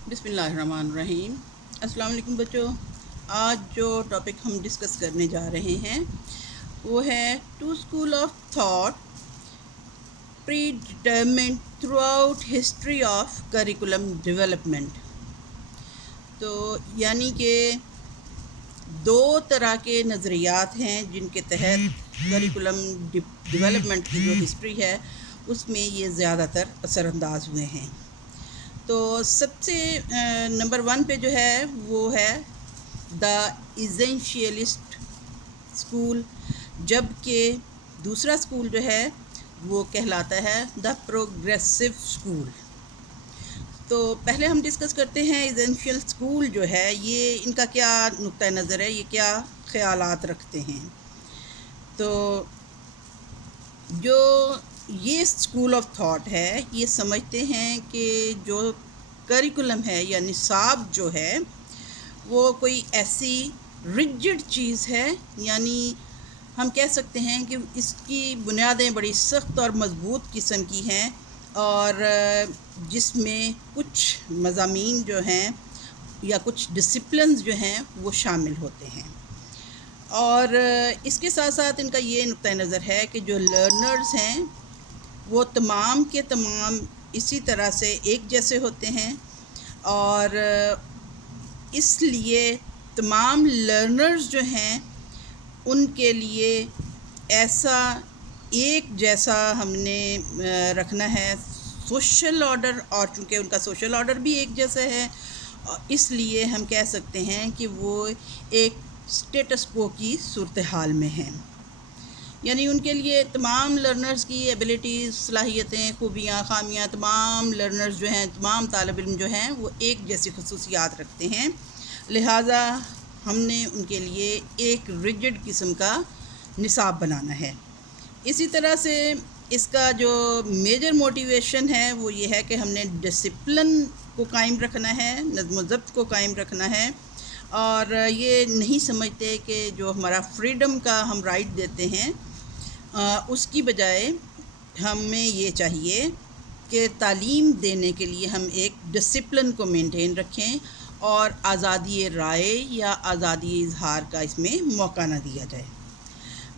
بسم اللہ الرحمن الرحیم۔ السلام علیکم بچوں۔ آج جو ٹاپک ہم ڈسکس کرنے جا رہے ہیں وہ ہے two school of thought predetermined throughout history of curriculum development. تو یعنی کہ دو طرح کے نظریات ہیں جن کے تحت کریکولم ڈیولپمنٹ کی جو ہسٹری ہے اس میں یہ زیادہ تر اثر انداز ہوئے ہیں۔ تو سب سے نمبر 1 پہ جو ہے وہ ہے دا ایسنشیلسٹ اسکول، جبکہ دوسرا اسکول جو ہے وہ کہلاتا ہے دا پروگریسو اسکول۔ تو پہلے ہم ڈسکس کرتے ہیں ایسنشیل اسکول جو ہے یہ ان کا کیا نقطہ نظر ہے، یہ کیا خیالات رکھتے ہیں۔ تو جو یہ اسکول آف تھاٹ ہے یہ سمجھتے ہیں کہ جو کریکولم ہے یا نصاب جو ہے وہ کوئی ایسی ریجڈ چیز ہے، یعنی ہم کہہ سکتے ہیں کہ اس کی بنیادیں بڑی سخت اور مضبوط قسم کی ہیں، اور جس میں کچھ مضامین جو ہیں یا کچھ ڈسپلنز جو ہیں وہ شامل ہوتے ہیں۔ اور اس کے ساتھ ساتھ ان کا یہ نقطہ نظر ہے کہ جو لرنرز ہیں وہ تمام کے تمام اسی طرح سے ایک جیسے ہوتے ہیں، اور اس لیے تمام لرنرز جو ہیں ان کے لیے ایسا ایک جیسا ہم نے رکھنا ہے سوشل آرڈر، اور چونکہ ان کا سوشل آرڈر بھی ایک جیسا ہے اس لیے ہم کہہ سکتے ہیں کہ وہ ایک اسٹیٹس کو کی صورتحال میں ہیں۔ یعنی ان کے لیے تمام لرنرز کی ایبیلٹیز، صلاحیتیں، خوبیاں، خامیاں، تمام لرنرز جو ہیں، تمام طالب علم جو ہیں وہ ایک جیسی خصوصیات رکھتے ہیں، لہٰذا ہم نے ان کے لیے ایک ریجڈ قسم کا نصاب بنانا ہے۔ اسی طرح سے اس کا جو میجر موٹیویشن ہے وہ یہ ہے کہ ہم نے ڈسپلن کو قائم رکھنا ہے، نظم و ضبط کو قائم رکھنا ہے، اور یہ نہیں سمجھتے کہ جو ہمارا فریڈم کا ہم رائٹ دیتے ہیں اس کی بجائے ہمیں یہ چاہیے کہ تعلیم دینے کے لیے ہم ایک ڈسپلن کو مینٹین رکھیں اور آزادی رائے یا آزادی اظہار کا اس میں موقع نہ دیا جائے۔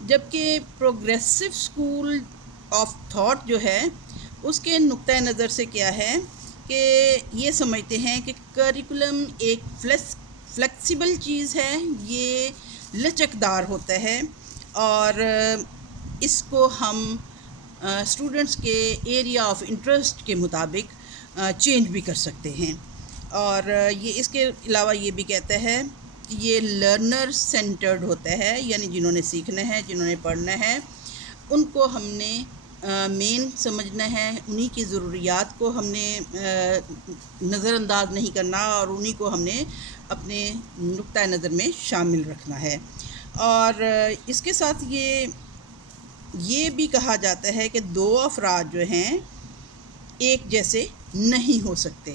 جبکہ پروگریسو اسکول آف تھاٹ جو ہے اس کے نقطہ نظر سے کیا ہے کہ یہ سمجھتے ہیں کہ کریکولم ایک فلیکسیبل چیز ہے، یہ لچکدار ہوتا ہے، اور اس کو ہم اسٹوڈنٹس کے ایریا آف انٹرسٹ کے مطابق چینج بھی کر سکتے ہیں۔ اور یہ اس کے علاوہ یہ بھی کہتا ہے کہ یہ لرنر سینٹرڈ ہوتا ہے، یعنی جنہوں نے سیکھنا ہے، جنہوں نے پڑھنا ہے ان کو ہم نے مین سمجھنا ہے، انہی کی ضروریات کو ہم نے نظر انداز نہیں کرنا، اور انہی کو ہم نے اپنے نقطہ نظر میں شامل رکھنا ہے۔ اور اس کے ساتھ یہ بھی کہا جاتا ہے کہ دو افراد جو ہیں ایک جیسے نہیں ہو سکتے،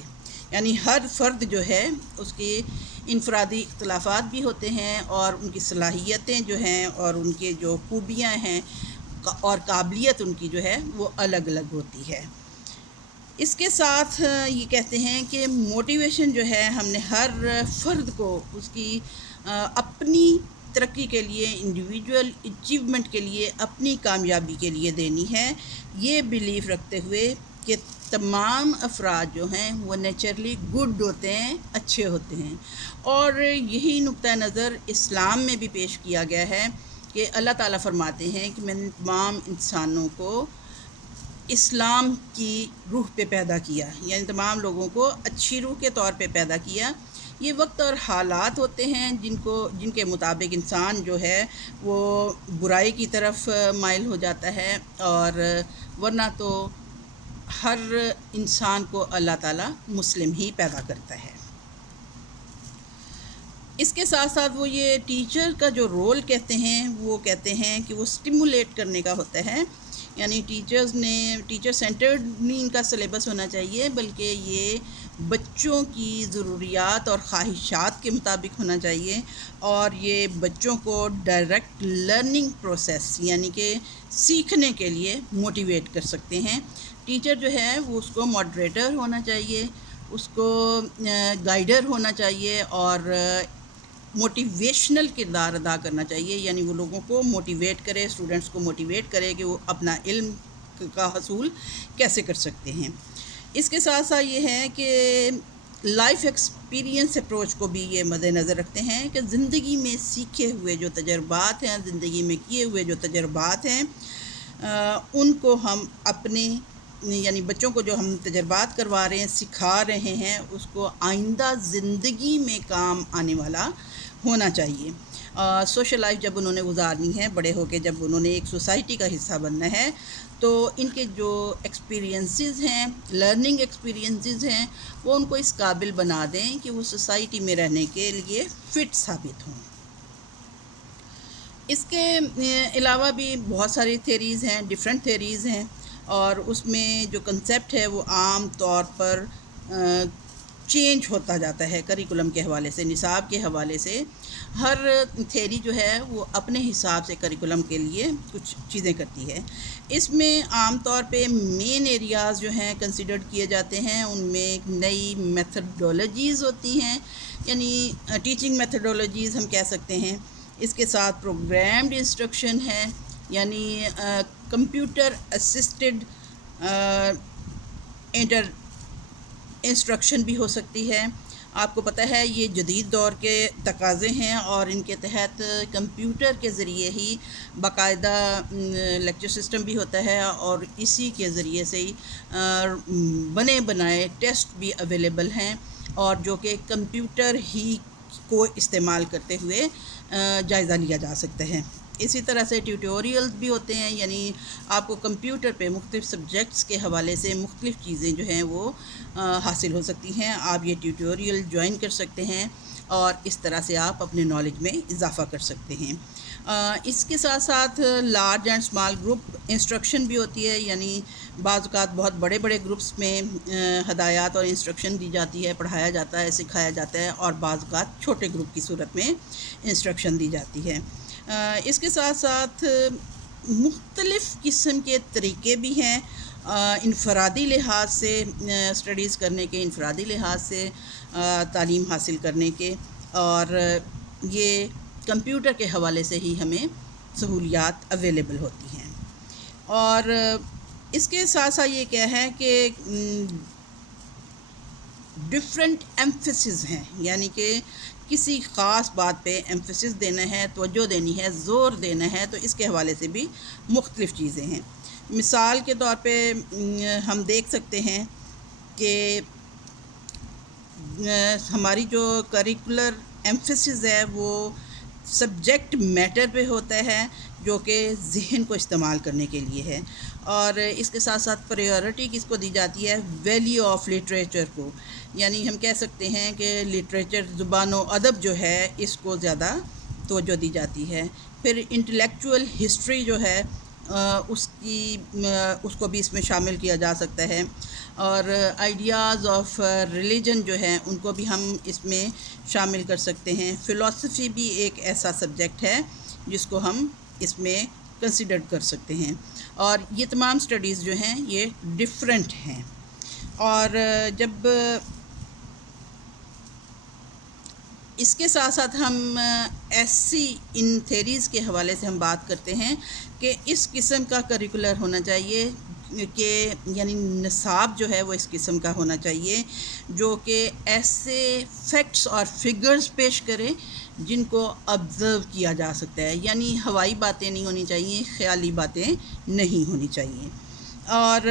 یعنی ہر فرد جو ہے اس کی انفرادی اختلافات بھی ہوتے ہیں، اور ان کی صلاحیتیں جو ہیں اور ان کے جو خوبیاں ہیں اور قابلیت ان کی جو ہے وہ الگ الگ ہوتی ہے۔ اس کے ساتھ یہ کہتے ہیں کہ موٹیویشن جو ہے ہم نے ہر فرد کو اس کی اپنی ترقی کے لیے، انڈیویجول اچیومنٹ کے لیے، اپنی کامیابی کے لیے دینی ہے، یہ بیلیف رکھتے ہوئے کہ تمام افراد جو ہیں وہ نیچرلی گڈ ہوتے ہیں، اچھے ہوتے ہیں۔ اور یہی نقطہ نظر اسلام میں بھی پیش کیا گیا ہے کہ اللہ تعالیٰ فرماتے ہیں کہ میں نے تمام انسانوں کو اسلام کی روح پہ پیدا کیا، یعنی تمام لوگوں کو اچھی روح کے طور پہ پیدا کیا۔ یہ وقت اور حالات ہوتے ہیں جن کے مطابق انسان جو ہے وہ برائی کی طرف مائل ہو جاتا ہے، اور ورنہ تو ہر انسان کو اللہ تعالیٰ مسلم ہی پیدا کرتا ہے۔ اس کے ساتھ ساتھ وہ یہ ٹیچر کا جو رول کہتے ہیں وہ کہتے ہیں کہ وہ سٹیمولیٹ کرنے کا ہوتا ہے، یعنی ٹیچر سینٹرڈ نہیں ان کا سلیبس ہونا چاہیے، بلکہ یہ بچوں کی ضروریات اور خواہشات کے مطابق ہونا چاہیے، اور یہ بچوں کو ڈائریکٹ لرننگ پروسیس یعنی کہ سیکھنے کے لیے موٹیویٹ کر سکتے ہیں۔ ٹیچر جو ہے وہ اس کو ماڈریٹر ہونا چاہیے، اس کو گائیڈر ہونا چاہیے اور موٹیویشنل کردار ادا کرنا چاہیے، یعنی وہ لوگوں کو موٹیویٹ کرے، اسٹوڈنٹس کو موٹیویٹ کرے کہ وہ اپنا علم کا حصول کیسے کر سکتے ہیں۔ اس کے ساتھ ساتھ یہ ہے کہ لائف ایکسپیرینس اپروچ کو بھی یہ مد نظر رکھتے ہیں کہ زندگی میں سیکھے ہوئے جو تجربات ہیں، زندگی میں کیے ہوئے جو تجربات ہیں، ان کو ہم اپنے یعنی بچوں کو جو ہم تجربات کروا رہے ہیں، سکھا رہے ہیں، اس کو آئندہ زندگی میں کام آنے والا ہونا چاہیے۔ سوشل لائف جب انہوں نے گزارنی ہے، بڑے ہو کے جب انہوں نے ایک سوسائٹی کا حصہ بننا ہے، تو ان کے جو ایکسپیرینسز ہیں، لرننگ ایکسپیرینسز ہیں، وہ ان کو اس قابل بنا دیں کہ وہ سوسائٹی میں رہنے کے لیے فٹ ثابت ہوں۔ اس کے علاوہ بھی بہت ساری تھیریز ہیں، ڈیفرنٹ تھیریز ہیں، اور اس میں جو کنسیپٹ ہے وہ عام طور پر چینج ہوتا جاتا ہے کریکولم کے حوالے سے، نصاب کے حوالے سے۔ ہر تھیری جو ہے وہ اپنے حساب سے کریکولم کے لیے کچھ چیزیں کرتی ہے۔ اس میں عام طور پہ مین ایریاز جو ہیں کنسیڈرڈ کیے جاتے ہیں، ان میں ایک نئی میتھڈولوجیز ہوتی ہیں، یعنی ٹیچنگ میتھڈولوجیز ہم کہہ سکتے ہیں۔ اس کے ساتھ پروگرامڈ انسٹرکشن ہے، یعنی کمپیوٹر اسسٹڈ انسٹرکشن بھی ہو سکتی ہے۔ آپ کو پتہ ہے یہ جدید دور کے تقاضے ہیں، اور ان کے تحت کمپیوٹر کے ذریعے ہی باقاعدہ لیکچر سسٹم بھی ہوتا ہے، اور اسی کے ذریعے سے ہی بنے بنائے ٹیسٹ بھی اویلیبل ہیں، اور جو کہ کمپیوٹر ہی کو استعمال کرتے ہوئے جائزہ لیا جا سکتا ہے۔ اسی طرح سے ٹیوٹوریلز بھی ہوتے ہیں، یعنی آپ کو کمپیوٹر پہ مختلف سبجیکٹس کے حوالے سے مختلف چیزیں جو ہیں وہ حاصل ہو سکتی ہیں۔ آپ یہ ٹیوٹوریل جوائن کر سکتے ہیں، اور اس طرح سے آپ اپنے نالج میں اضافہ کر سکتے ہیں۔ اس کے ساتھ ساتھ large and small group instruction بھی ہوتی ہے، یعنی بعض اوقات بہت بڑے بڑے گروپس میں ہدایات اور انسٹرکشن دی جاتی ہے، پڑھایا جاتا ہے، سکھایا جاتا ہے، اور بعض اوقات چھوٹے گروپ کی صورت میں انسٹرکشن دی جاتی ہے۔ اس کے ساتھ ساتھ مختلف قسم کے طریقے بھی ہیں انفرادی لحاظ سے اسٹڈیز کرنے کے، انفرادی لحاظ سے تعلیم حاصل کرنے کے، اور یہ کمپیوٹر کے حوالے سے ہی ہمیں سہولیات اویلیبل ہوتی ہیں۔ اور اس کے ساتھ ساتھ یہ کیا ہے کہ ڈفرینٹ ایمفیسز ہیں، یعنی کہ کسی خاص بات پہ ایمفیسز دینا ہے، توجہ دینی ہے، زور دینا ہے، تو اس کے حوالے سے بھی مختلف چیزیں ہیں۔ مثال کے طور پہ ہم دیکھ سکتے ہیں کہ ہماری جو کریکولر ایمفیسز ہے وہ سبجیکٹ میٹر پہ ہوتا ہے، جو کہ ذہن کو استعمال کرنے کے لیے ہے، اور اس کے ساتھ ساتھ پریورٹی کس کو دی جاتی ہے؟ ویلیو آف لٹریچر کو، یعنی ہم کہہ سکتے ہیں کہ لٹریچر، زبان و ادب جو ہے، اس کو زیادہ توجہ دی جاتی ہے۔ پھر انٹلیکچول ہسٹری جو ہے اس کو بھی اس میں شامل کیا جا سکتا ہے، اور آئیڈیاز آف ریلیجن جو ہیں ان کو بھی ہم اس میں شامل کر سکتے ہیں۔ فلاسفی بھی ایک ایسا سبجیکٹ ہے جس کو ہم اس میں کنسیڈر کر سکتے ہیں، اور یہ تمام سٹڈیز جو ہیں یہ ڈیفرنٹ ہیں۔ اور جب اس کے ساتھ ساتھ ہم ایسی ان تھیریز کے حوالے سے ہم بات کرتے ہیں کہ اس قسم کا کریکولر ہونا چاہیے کہ یعنی نصاب جو ہے وہ اس قسم کا ہونا چاہیے جو کہ ایسے فیکٹس اور فگرز پیش کرے جن کو آبزرو کیا جا سکتا ہے، یعنی ہوائی باتیں نہیں ہونی چاہیے، خیالی باتیں نہیں ہونی چاہیے۔ اور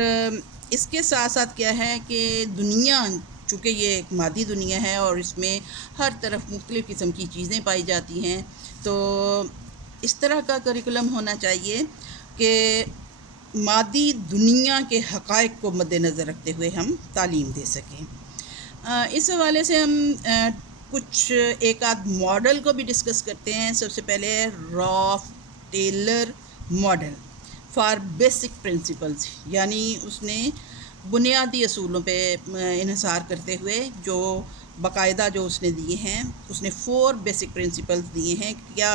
اس کے ساتھ ساتھ کیا ہے کہ دنیا، چونکہ یہ ایک مادی دنیا ہے اور اس میں ہر طرف مختلف قسم کی چیزیں پائی جاتی ہیں، تو اس طرح کا کریکولم ہونا چاہیے کہ مادی دنیا کے حقائق کو مد نظر رکھتے ہوئے ہم تعلیم دے سکیں۔ اس حوالے سے ہم کچھ ایک آدھ ماڈل کو بھی ڈسکس کرتے ہیں۔ سب سے پہلے Ralph Tyler model for basic principles, یعنی اس نے بنیادی اصولوں پہ انحصار کرتے ہوئے جو باقاعدہ جو اس نے دیے ہیں، اس نے 4 بیسک پرنسپلز دیے ہیں، کیا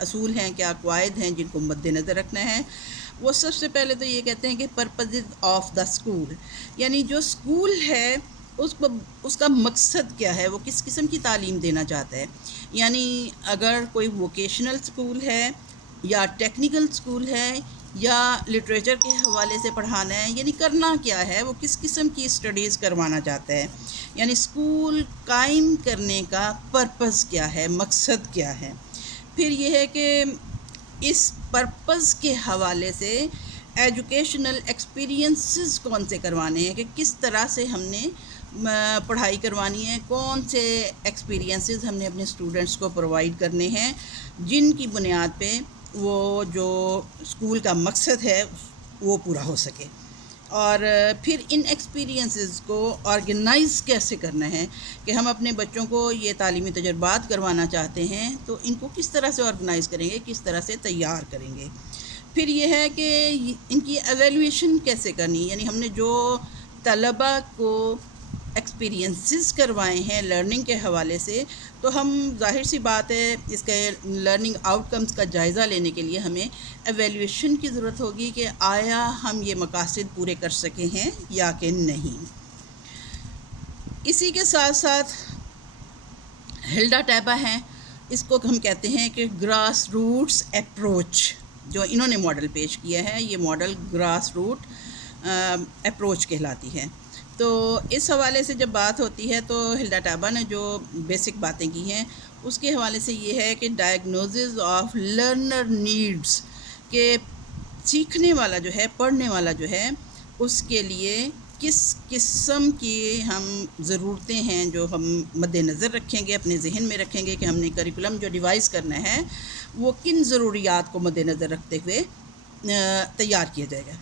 اصول ہیں، کیا قواعد ہیں جن کو مد نظر رکھنا ہے۔ وہ سب سے پہلے تو یہ کہتے ہیں کہ پرپزز آف دا اسکول، یعنی جو اسکول ہے اس کا مقصد کیا ہے، وہ کس قسم کی تعلیم دینا چاہتا ہے. یعنی اگر کوئی ووکیشنل اسکول ہے یا ٹیکنیکل اسکول ہے یا لٹریچر کے حوالے سے پڑھانا ہے، یعنی کرنا کیا ہے، وہ کس قسم کی اسٹڈیز کروانا چاہتا ہے، یعنی اسکول قائم کرنے کا پرپز کیا ہے، مقصد کیا ہے. پھر یہ ہے کہ اس پرپز کے حوالے سے ایجوکیشنل ایکسپیرینسز کون سے کروانے ہیں، کہ کس طرح سے ہم نے پڑھائی کروانی ہے، کون سے ایکسپیرینسز ہم نے اپنے اسٹوڈنٹس کو پرووائڈ کرنے ہیں، جن کی بنیاد پہ وہ جو اسکول کا مقصد ہے وہ پورا ہو سکے. اور پھر ان ایکسپیرینسز کو آرگنائز کیسے کرنا ہے، کہ ہم اپنے بچوں کو یہ تعلیمی تجربات کروانا چاہتے ہیں تو ان کو کس طرح سے آرگنائز کریں گے، کس طرح سے تیار کریں گے. پھر یہ ہے کہ ان کی ایویلیویشن کیسے کرنی، یعنی ہم نے جو طلباء کو ایکسپیرینسز کروائے ہیں لرننگ کے حوالے سے، تو ہم ظاہر سی بات ہے اس کے لرننگ آؤٹ کمز کا جائزہ لینے کے لیے ہمیں ایویلیویشن کی ضرورت ہوگی کہ آیا ہم یہ مقاصد پورے کر سکے ہیں یا کہ نہیں. اسی کے ساتھ ساتھ ہلڈا ٹیبا ہیں، اس کو ہم کہتے ہیں کہ گراس روٹس اپروچ. جو انہوں نے ماڈل پیش کیا ہے، یہ ماڈل گراس روٹ اپروچ کہلاتی ہے. تو اس حوالے سے جب بات ہوتی ہے تو ہلڈا ٹیبا نے جو بیسک باتیں کی ہیں اس کے حوالے سے یہ ہے کہ ڈائگنوزز آف لرنر نیڈز، کہ سیکھنے والا جو ہے، پڑھنے والا جو ہے، اس کے لیے کس قسم کی ہم ضرورتیں ہیں جو ہم مد نظر رکھیں گے، اپنے ذہن میں رکھیں گے کہ ہم نے کریکولم جو ڈیوائز کرنا ہے وہ کن ضروریات کو مد نظر رکھتے ہوئے تیار کیا جائے گا.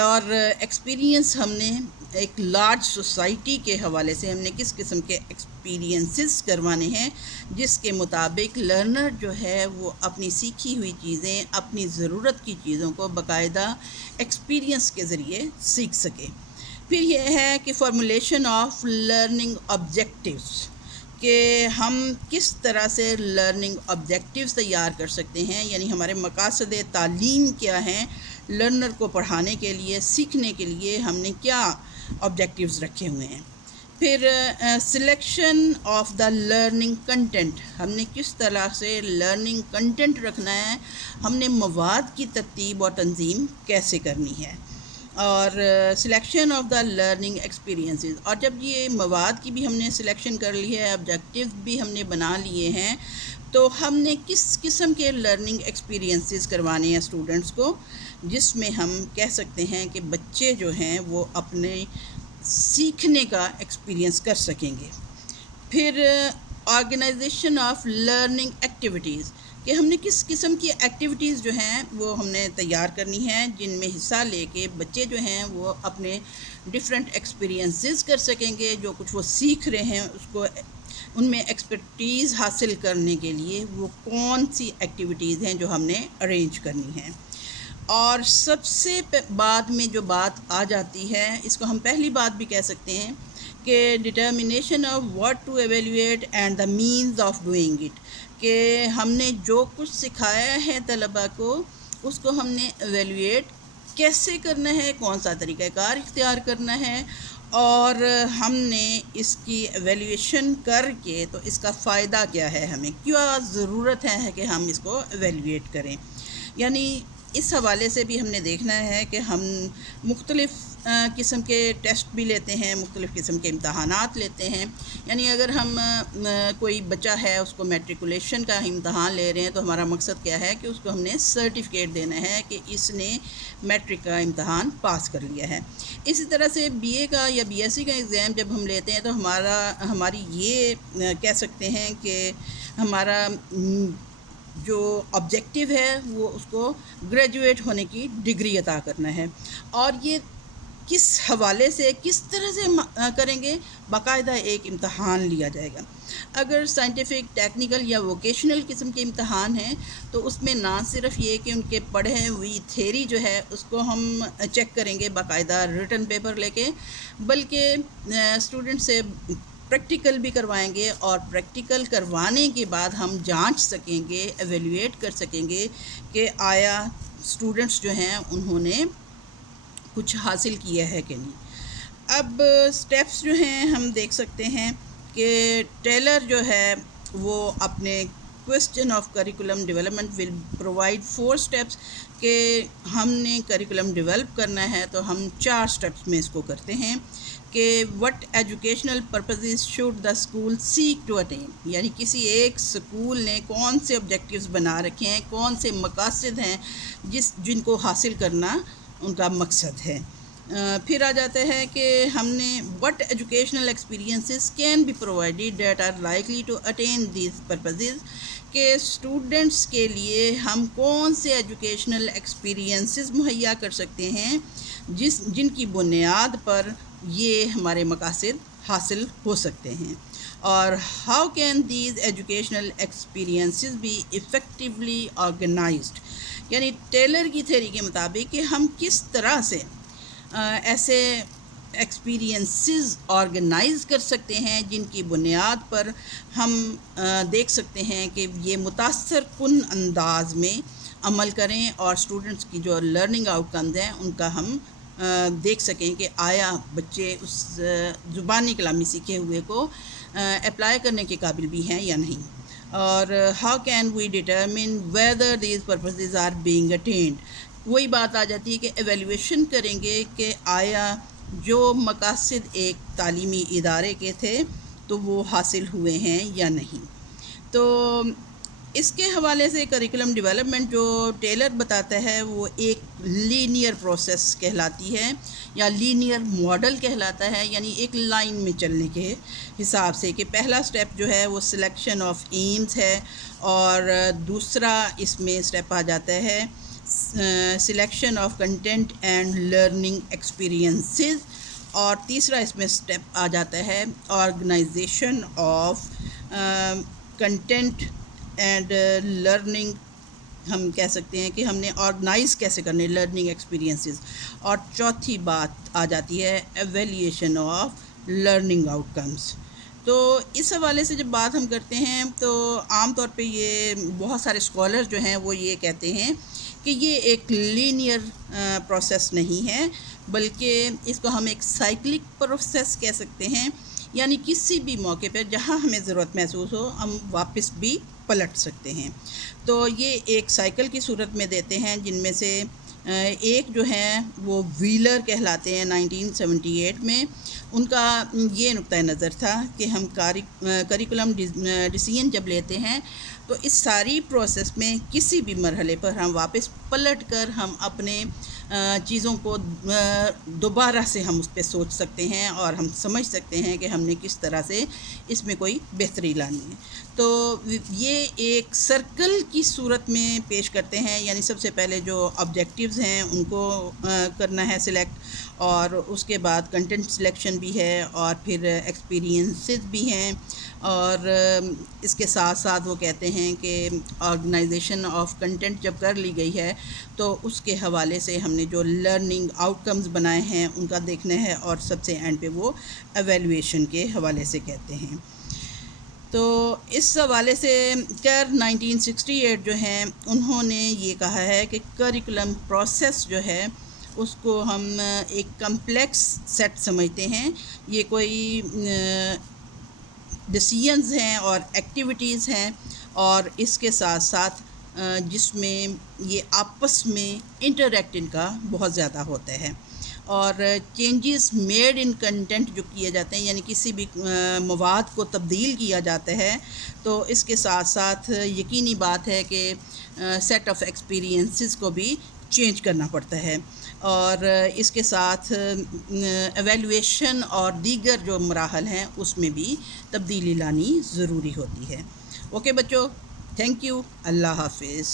اور ایکسپیرینس ہم نے ایک لارج سوسائٹی کے حوالے سے ہم نے کس قسم کے ایکسپیرینسز کروانے ہیں جس کے مطابق لرنر جو ہے وہ اپنی سیکھی ہوئی چیزیں، اپنی ضرورت کی چیزوں کو باقاعدہ ایکسپیرینس کے ذریعے سیکھ سکے. پھر یہ ہے کہ فارمولیشن آف لرننگ آبجیکٹیوز، کہ ہم کس طرح سے لرننگ آبجیکٹیوز تیار کر سکتے ہیں، یعنی ہمارے مقاصد تعلیم کیا ہیں، لرنر کو پڑھانے کے لیے، سیکھنے کے لیے ہم نے کیا آبجیکٹیوز رکھے ہوئے ہیں. پھر selection of the learning content, ہم نے کس طرح سے لرننگ کنٹینٹ رکھنا ہے، ہم نے مواد کی ترتیب اور تنظیم کیسے کرنی ہے. اور selection of the learning experiences, اور جب یہ مواد کی بھی ہم نے سلیکشن کر لی ہے، آبجیکٹیو بھی ہم نے بنا لیے ہیں، تو ہم نے کس قسم کے لرننگ ایکسپیرینسز کروانے ہیں اسٹوڈنٹس کو، جس میں ہم کہہ سکتے ہیں کہ بچے جو ہیں وہ اپنے سیکھنے کا ایکسپیرینس کر سکیں گے. پھر آرگنائزیشن آف لرننگ ایکٹیویٹیز، کہ ہم نے کس قسم کی ایکٹیویٹیز جو ہیں وہ ہم نے تیار کرنی ہیں جن میں حصہ لے کے بچے جو ہیں وہ اپنے ڈیفرنٹ ایکسپیرینسز کر سکیں گے، جو کچھ وہ سیکھ رہے ہیں اس کو ان میں ایکسپرٹیز حاصل کرنے کے لیے وہ کون سی ایکٹیویٹیز ہیں جو ہم نے ارینج کرنی ہیں. اور سب سے بعد میں جو بات آ جاتی ہے، اس کو ہم پہلی بات بھی کہہ سکتے ہیں کہ determination of what to evaluate and the means of doing it, کہ ہم نے جو کچھ سکھایا ہے طلباء کو اس کو ہم نے ایویلیویٹ کیسے کرنا ہے، کون سا طریقہ کار اختیار کرنا ہے، اور ہم نے اس کی ایویلیویشن کر کے تو اس کا فائدہ کیا ہے، ہمیں کیا ضرورت ہے کہ ہم اس کو ایویلیویٹ کریں. یعنی اس حوالے سے بھی ہم نے دیکھنا ہے کہ ہم مختلف قسم کے ٹیسٹ بھی لیتے ہیں، مختلف قسم کے امتحانات لیتے ہیں. یعنی اگر ہم کوئی بچہ ہے اس کو میٹریکولیشن کا امتحان لے رہے ہیں تو ہمارا مقصد کیا ہے کہ اس کو ہم نے سرٹیفکیٹ دینا ہے کہ اس نے میٹرک کا امتحان پاس کر لیا ہے. اسی طرح سے بی اے کا یا بی ایس سی کا ایگزام جب ہم لیتے ہیں تو ہماری یہ کہہ سکتے ہیں کہ ہمارا جو آبجیکٹیو ہے وہ اس کو گریجویٹ ہونے کی ڈگری عطا کرنا ہے. اور یہ کس حوالے سے، کس طرح سے کریں گے، باقاعدہ ایک امتحان لیا جائے گا. اگر سائنٹیفک، ٹیکنیکل یا ووکیشنل قسم کے امتحان ہیں تو اس میں نہ صرف یہ کہ ان کے پڑھے ہوئی تھیری جو ہے اس کو ہم چیک کریں گے باقاعدہ ریٹن پیپر لے کے، بلکہ اسٹوڈنٹ سے پریکٹیکل بھی کروائیں گے، اور پریکٹیکل کروانے کے بعد ہم جانچ سکیں گے، ایویلیویٹ کر سکیں گے کہ آیا اسٹوڈنٹس جو ہیں انہوں نے کچھ حاصل کیا ہے کہ نہیں. اب سٹیپس جو ہیں ہم دیکھ سکتے ہیں کہ ٹیلر جو ہے وہ اپنے question of curriculum development will provide 4 steps کہ ہم نے کریکولم ڈیولپ کرنا ہے تو ہم 4 اسٹیپس میں اس کو کرتے ہیں کہ what educational purposes should the school seek to attain, یعنی کسی ایک اسکول نے کون سے آبجیکٹیوز بنا رکھے ہیں، کون سے مقاصد ہیں جن کو حاصل کرنا ان کا مقصد ہے۔ پھر آ جاتا ہے کہ ہم نے what educational experiences can be provided that are likely to attain these purposes, کہ اسٹوڈنٹس کے لیے ہم کون سے ایجوکیشنل ایکسپیرینسز مہیا کر سکتے ہیں جن کی بنیاد پر یہ ہمارے مقاصد حاصل ہو سکتے ہیں، اور how can these educational experiences be effectively organised, یعنی ٹیلر کی تھیوری کے مطابق کہ ہم کس طرح سے ایسے ایکسپیرینسز آرگنائز کر سکتے ہیں جن کی بنیاد پر ہم دیکھ سکتے ہیں کہ یہ متاثر کن انداز میں عمل کریں اور اسٹوڈنٹس کی جو لرننگ آؤٹ کمز ہیں ان کا ہم دیکھ سکیں کہ آیا بچے اس زبانی کلامی سیکھے ہوئے کو اپلائی کرنے کے قابل بھی ہیں یا نہیں، اور how can we determine whether these purposes are being attained, وہی بات آ جاتی ہے کہ ایویلیویشن کریں گے کہ آیا جو مقاصد ایک تعلیمی ادارے کے تھے تو وہ حاصل ہوئے ہیں یا نہیں۔ تو اس کے حوالے سے کریکولم ڈیولپمنٹ جو ٹیلر بتاتا ہے وہ ایک لینئر پروسیس کہلاتی ہے یا لینئر ماڈل کہلاتا ہے، یعنی ایک لائن میں چلنے کے حساب سے کہ پہلا سٹیپ جو ہے وہ سلیکشن آف ایمز ہے، اور دوسرا اس میں سٹیپ آ جاتا ہے selection of content and learning experiences, اور تیسرا اس میں سٹیپ آ جاتا ہے organisation of content and learning, ہم کہہ سکتے ہیں کہ ہم نے آرگنائز کیسے کرنے لرننگ ایکسپیرینسز، اور چوتھی بات آ جاتی ہے evaluation of learning out comes. تو اس حوالے سے جب بات ہم کرتے ہیں تو عام طور پہ یہ بہت سارے اسکالر جو ہیں وہ یہ کہتے ہیں کہ یہ ایک لینئر پروسیس نہیں ہے، بلکہ اس کو ہم ایک سائیکلک پروسیس کہہ سکتے ہیں، یعنی کسی بھی موقع پر جہاں ہمیں ضرورت محسوس ہو ہم واپس بھی پلٹ سکتے ہیں۔ تو یہ ایک سائیکل کی صورت میں دیتے ہیں، جن میں سے ایک جو ہیں وہ ویلر کہلاتے ہیں 1978 میں، ان کا یہ نقطہ نظر تھا کہ ہم کریکولم ڈیسیژن جب لیتے ہیں تو اس ساری پروسیس میں کسی بھی مرحلے پر ہم واپس پلٹ کر ہم اپنے چیزوں کو دوبارہ سے ہم اس پہ سوچ سکتے ہیں اور ہم سمجھ سکتے ہیں کہ ہم نے کس طرح سے اس میں کوئی بہتری لانی ہے۔ تو یہ ایک سرکل کی صورت میں پیش کرتے ہیں، یعنی سب سے پہلے جو آبجیکٹیوز ہیں ان کو کرنا ہے سلیکٹ، اور اس کے بعد کنٹینٹ سلیکشن بھی ہے، اور پھر ایکسپیرینسز بھی ہیں، اور اس کے ساتھ ساتھ وہ کہتے ہیں کہ آرگنائزیشن آف کنٹینٹ جب کر لی گئی ہے تو اس کے حوالے سے ہم نے جو لرننگ آؤٹ کمز بنائے ہیں ان کا دیکھنا ہے، اور سب سے اینڈ پہ وہ ایویلیویشن کے حوالے سے کہتے ہیں۔ تو اس حوالے سے 1968 جو ہیں انہوں نے یہ کہا ہے کہ کریکولم پروسیس جو ہے اس کو ہم ایک کمپلیکس سیٹ سمجھتے ہیں، یہ کوئی ڈیسیژنز ہیں اور ایکٹیویٹیز ہیں، اور اس کے ساتھ ساتھ جس میں یہ آپس میں انٹریکٹ ان کا بہت زیادہ ہوتا ہے، اور چینجز میڈ ان کنٹینٹ جو کیے جاتے ہیں، یعنی کسی بھی مواد کو تبدیل کیا جاتا ہے تو اس کے ساتھ ساتھ یقینی بات ہے کہ سیٹ آف ایکسپیرینسز کو بھی چینج کرنا پڑتا ہے، اور اس کے ساتھ ایویلیویشن اور دیگر جو مراحل ہیں اس میں بھی تبدیلی لانی ضروری ہوتی ہے۔ اوکے بچوں، تھینک یو، اللہ حافظ۔